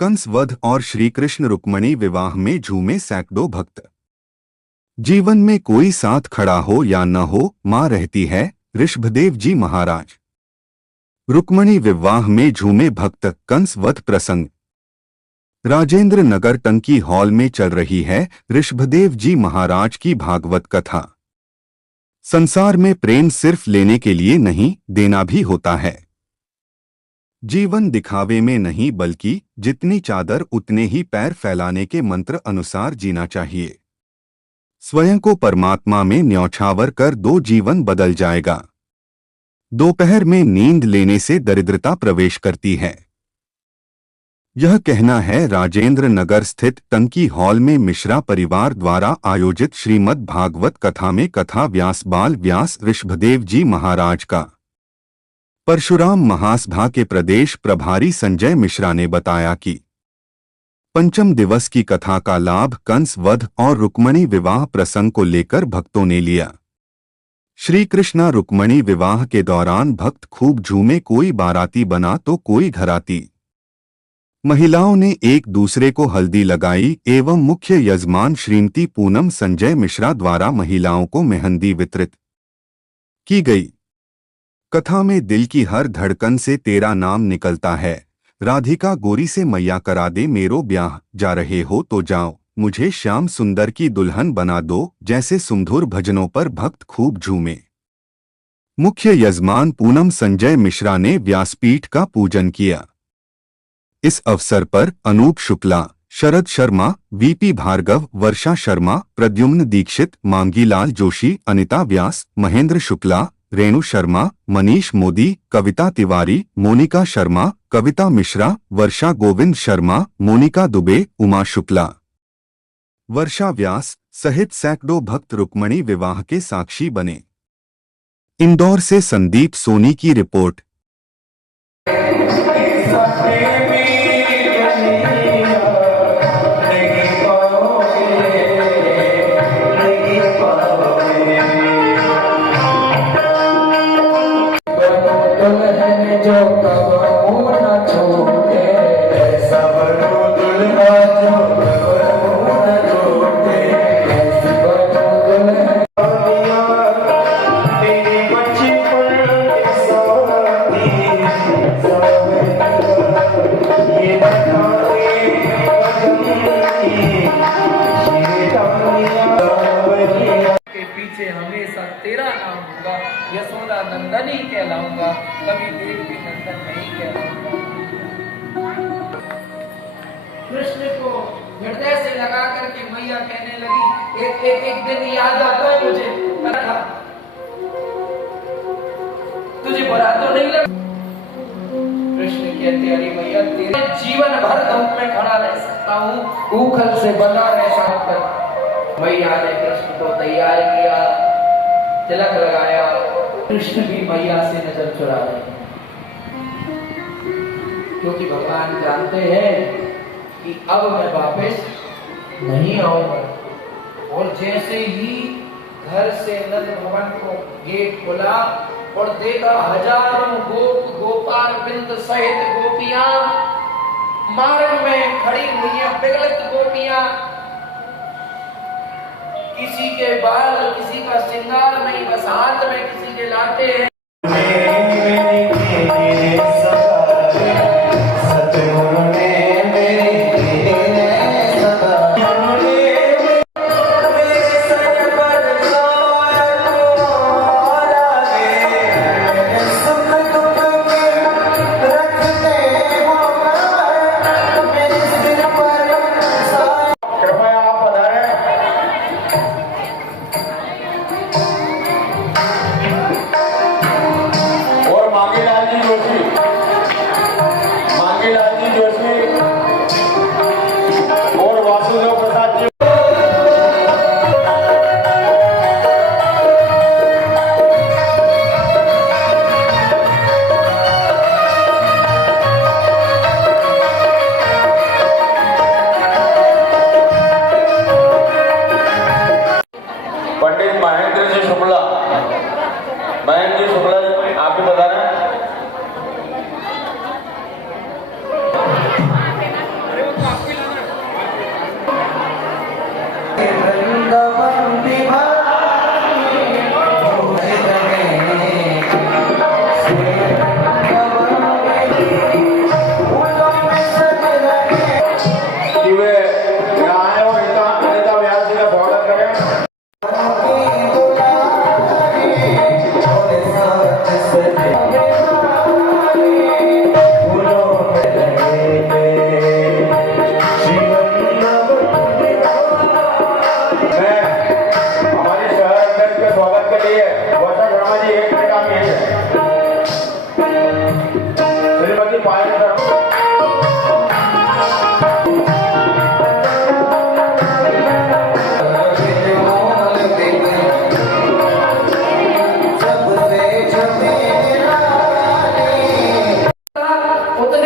कंस वध और श्री कृष्ण रुक्मणी विवाह में झूमे सैकड़ों भक्त। जीवन में कोई साथ खड़ा हो या न हो, मां रहती है। ऋषभदेव जी महाराज। रुक्मणी विवाह में झूमे भक्त। कंस वध प्रसंग राजेंद्र नगर टंकी हॉल में चल रही है ऋषभदेव जी महाराज की भागवत कथा। संसार में प्रेम सिर्फ लेने के लिए नहीं, देना भी होता है। जीवन दिखावे में नहीं बल्कि जितनी चादर उतने ही पैर फैलाने के मंत्र अनुसार जीना चाहिए। स्वयं को परमात्मा में न्यौछावर कर दो, जीवन बदल जाएगा। दोपहर में नींद लेने से दरिद्रता प्रवेश करती है। यह कहना है राजेंद्र नगर स्थित टंकी हॉल में मिश्रा परिवार द्वारा आयोजित श्रीमद् भागवत कथा में कथा व्यास बाल व्यास ऋषभदेव जी महाराज का। परशुराम महासभा के प्रदेश प्रभारी संजय मिश्रा ने बताया कि पंचम दिवस की कथा का लाभ कंस वध और रुक्मणी विवाह प्रसंग को लेकर भक्तों ने लिया। श्री कृष्ण रुक्मणी विवाह के दौरान भक्त खूब झूमे, कोई बाराती बना तो कोई घराती। महिलाओं ने एक दूसरे को हल्दी लगाई एवं मुख्य यजमान श्रीमती पूनम संजय मिश्रा द्वारा महिलाओं को मेहंदी वितरित की गई। कथा में दिल की हर धड़कन से तेरा नाम निकलता है। राधिका गोरी से मैया करा दे मेरो ब्याह, जा रहे हो तो जाओ, मुझे श्याम सुंदर की दुल्हन बना दो, जैसे सुमधुर भजनों पर भक्त खूब झूमे। मुख्य यजमान पूनम संजय मिश्रा ने व्यासपीठ का पूजन किया। इस अवसर पर अनूप शुक्ला, शरद शर्मा, वीपी भार्गव, वर्षा शर्मा, प्रद्युम्न दीक्षित, मांगीलाल जोशी, अनिता व्यास, महेंद्र शुक्ला, रेणु शर्मा, मनीष मोदी, कविता तिवारी, मोनिका शर्मा, कविता मिश्रा, वर्षा गोविंद शर्मा, मोनिका दुबे, उमा शुक्ला, वर्षा व्यास सहित सैकड़ों भक्त रुक्मणी विवाह के साक्षी बने। इंदौर से संदीप सोनी की रिपोर्ट। हमेशा तेरा नाम होगा, यशोदा नंदन ही कहलाऊंगा, कभी देवकी नंदन नहीं कहलाऊंगा। कृष्ण को हृदय से लगा करके मैया कहने लगी, एक दिन याद आता है मुझे, तुझे बुरा तो नहीं लगा? कृष्ण कहते अरे मैया तेरे जीवन भर धूप में खड़ा रह सकता हूँ, ऊखल से बना रह सकता। मैया ने कृष्ण को तैयार किया, तिलक लगाया। कृष्ण भी मैया से नजर चुरा रहे हैं, क्योंकि भगवान जानते हैं कि अब मैं वापस नहीं आऊंगा। और जैसे ही घर से नंद भवन को गेट खुला और देखा हजारों गोप गोपाल बिंद सहित गोपियां मार्ग में खड़ी हुई हैं, विगलित गोपियां, किसी के बाल, किसी का श्रृंगार नहीं, बस हाथ में किसी के लाटे हैं। आपको बता रहे हैं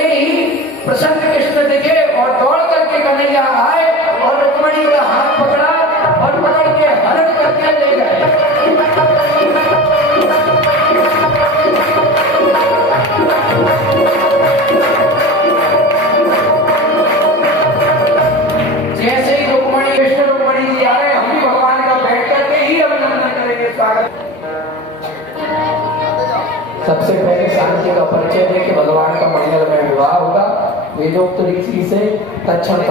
उतने ही प्रसन्न कृष्ण दिखे और दौड़ करके कन्हैया आए और रुक्मणी का हाथ पकड़ा और पकड़ के हरण करके ले गए। जैसे ही रुक्मणी कृष्ण रुक्मणी जी आ रहे, हम भी भगवान का बैठ करके ही अभिनंदन करेंगे, स्वागत। सबसे पहले शांति का परिचय दे कि भगवान का मंगल में विवाह होगा वेदोक्त रीति से तत्क्षण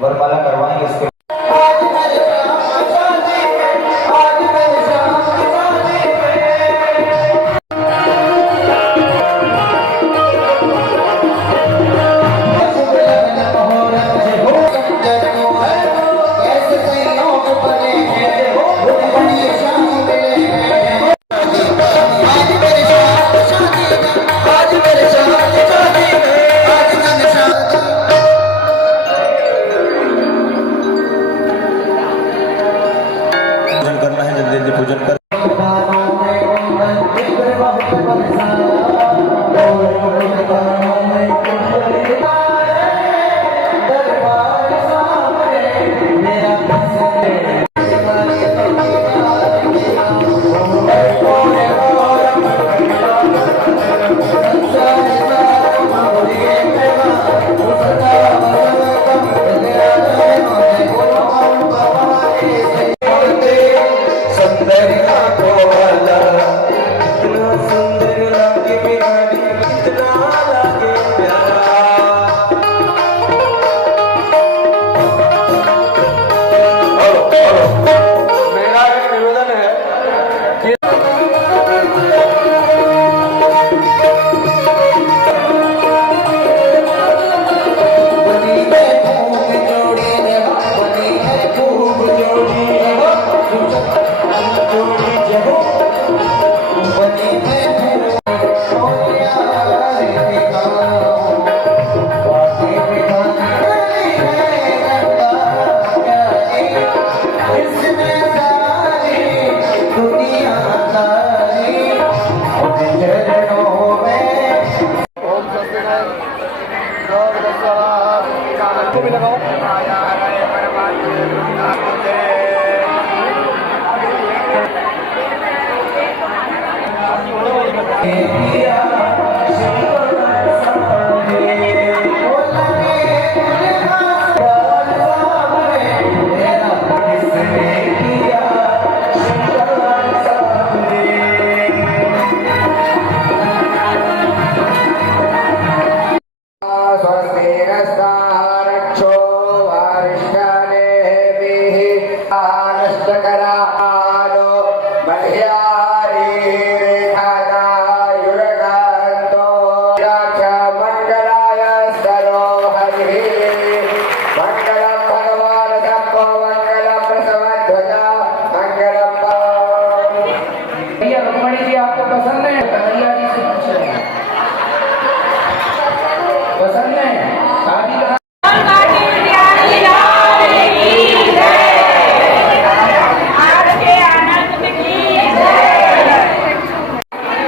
वरमाला करवाएंगे। इसके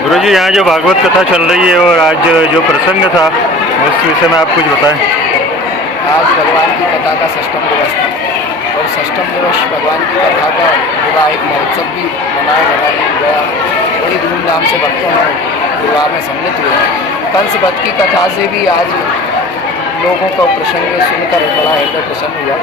गुरुजी, यहाँ जो भागवत कथा चल रही है और आज जो प्रसंग था उस विषय में आप कुछ बताएं। आज भगवान की कथा का षष्ठम दिवस था और षष्ठम दिवस भगवान की कथा का विवाहिक महोत्सव भी मनाया गया। बड़ी धूमधाम से भक्तों ने विवाह में सम्मिलित हुए। कंस वध की कथा से भी आज लोगों को प्रसंग सुनकर बड़ा हृदय प्रसन्न हुआ।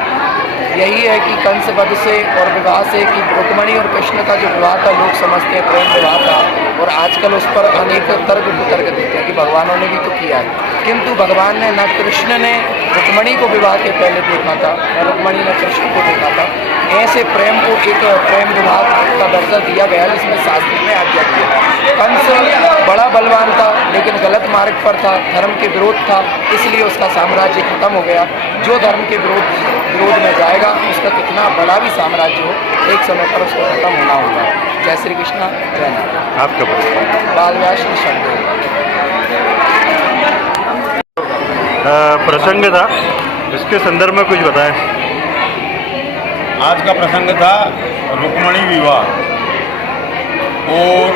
यही है कि कंस वध से और विवाह से कि रुक्मणी और कृष्ण का जो विवाह था लोग समझते हैं प्रेम विवाह था, और आजकल उस पर अनेक तर्क वितर्क देते हैं कि भगवानों ने भी तो किया है, किंतु भगवान ने न कृष्ण ने रुक्मणी को विवाह के पहले देखा था न रुक्मणी ने कृष्ण को देखा था। ऐसे प्रेम को एक प्रेम विवाह का दर्जा दिया गया जिसमें शास्त्र में आज्ञा दी। कंस बड़ा बलवान था लेकिन गलत मार्ग पर था, धर्म के विरोध था, इसलिए उसका साम्राज्य खत्म हो गया। जो धर्म के विरोध में जाएगा उसका कितना बड़ा भी साम्राज्य हो, एक समय पर उसको खत्म होना होगा। जय श्री कृष्ण। जय नारायण। आपका बाल व्यास श्री शंकर प्रसंग था, इसके संदर्भ में कुछ बताएं। आज का प्रसंग था रुक्मणी विवाह और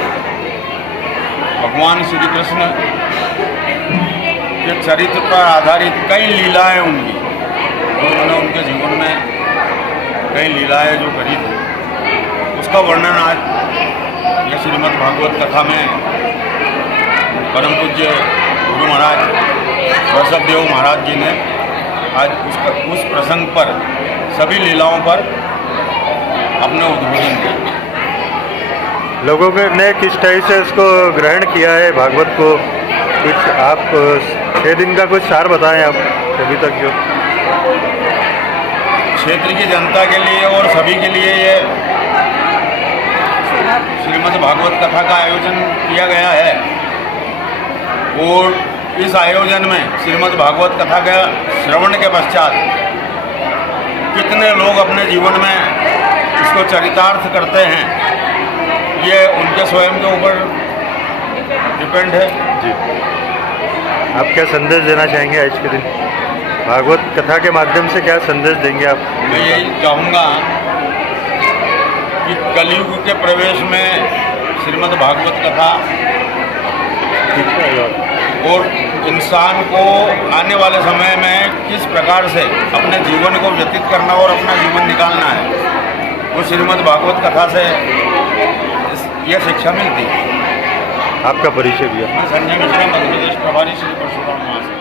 भगवान श्री कृष्ण के चरित्र पर आधारित कई लीलाएं उनकी, तो उन्होंने उनके जीवन में कई लीलाएं जो करी थी, उसका वर्णन आज ये श्रीमद् भागवत कथा में परम पूज्य गुरु महाराज वृषभदेव महाराज जी ने आज उस प्रसंग पर सभी लीलाओं पर अपने उद्बोधन किया। लोगों ने किस टाइप से इसको ग्रहण किया है भागवत को, कुछ आप 6 दिन का कुछ सार बताएं आप अभी तक जो क्षेत्र की जनता के लिए और सभी के लिए ये श्रीमद् भागवत कथा का आयोजन किया गया है। और इस आयोजन में श्रीमद् भागवत कथा का श्रवण के पश्चात कितने लोग अपने जीवन में इसको चरितार्थ करते हैं, ये उनके स्वयं के ऊपर डिपेंड है। जी, आप क्या संदेश देना चाहेंगे आज के दिन भागवत कथा के माध्यम से, क्या संदेश देंगे आप? मैं यही चाहूँगा कि कलयुग के प्रवेश में श्रीमद् भागवत कथा और इंसान को आने वाले समय में किस प्रकार से अपने जीवन को व्यतीत करना और अपना जीवन निकालना है, वो श्रीमद् भागवत कथा से यह शिक्षा मिलती है। आपका परिचय भी है? मैं संजय मिश्रा, मध्य प्रदेश प्रभारी श्री परशुराम महाशय।